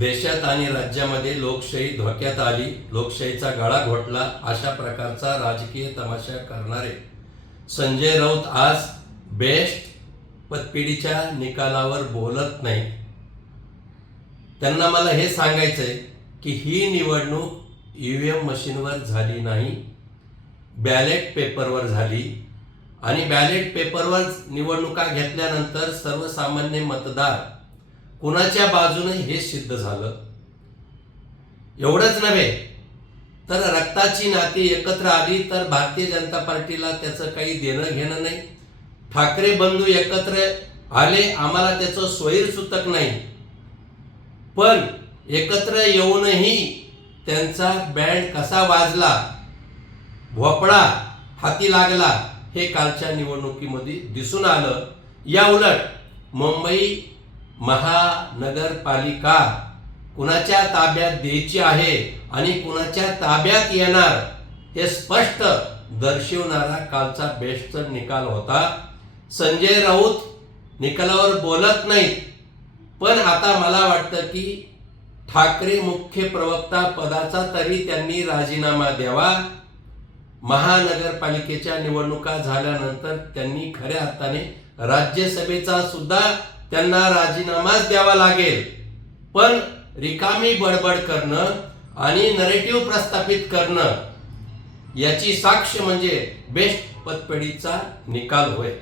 देशात आणि राज्यामध्ये लोकशाही धोक्यात आली, लोकशाहीचा गळा घोटला, अशा प्रकारचा राजकीय तमाशा करणारे संजय राऊत आज बेस्ट पतपेढीच्या निकालावर बोलत नाही. त्यांना मला हे सांगायचंय की ही निवडणूक EVM मशीनवर झाली नाही, बॅलेट पेपरवर झाली. आणि बॅलेट पेपरवर निवडणुका घेतल्यानंतर सर्वसामान्य मतदार कुणाच्या बाजूने हे सिद्ध झालं. एवढंच नव्हे तर रक्ताची नाती एकत्र आली तर भारतीय जनता पार्टीला त्याचं काही देणं घेणं नाही. ठाकरे बंधू एकत्र आले, आम्हाला त्याचं स्वैरसूतक नाही, पण एकत्र येऊनही त्यांचा बँड कसा वाजला, भोपळा हाती लागला, हे कालच्या निवडणुकीमध्ये दिसून आलं. या उलट मुंबई महानगरपालिका कुणाच्या ताब्यात द्यायची आहे आणि कुणाच्या ताब्यात येणार हे स्पष्ट दर्शवणारा कालचा बेस्टचा निकाल होता. संजय राऊत निकालावर बोलत नाहीत, पण आता मला वाटतं की ठाकरे मुख्य प्रवक्ता पदाचा तरी त्यांनी राजीनामा द्यावा. महानगरपालिकेच्या निवडणुका झाल्यानंतर त्यांनी खऱ्या अर्थाने राज्यसभेचा सुद्धा त्यांना राजीनामाच द्यावा लागेल. पण रिकामी बडबड करणं आणि नरेटिव्ह प्रस्थापित करणं याची साक्ष म्हणजे बेस्ट पतपेढीचा निकाल होय.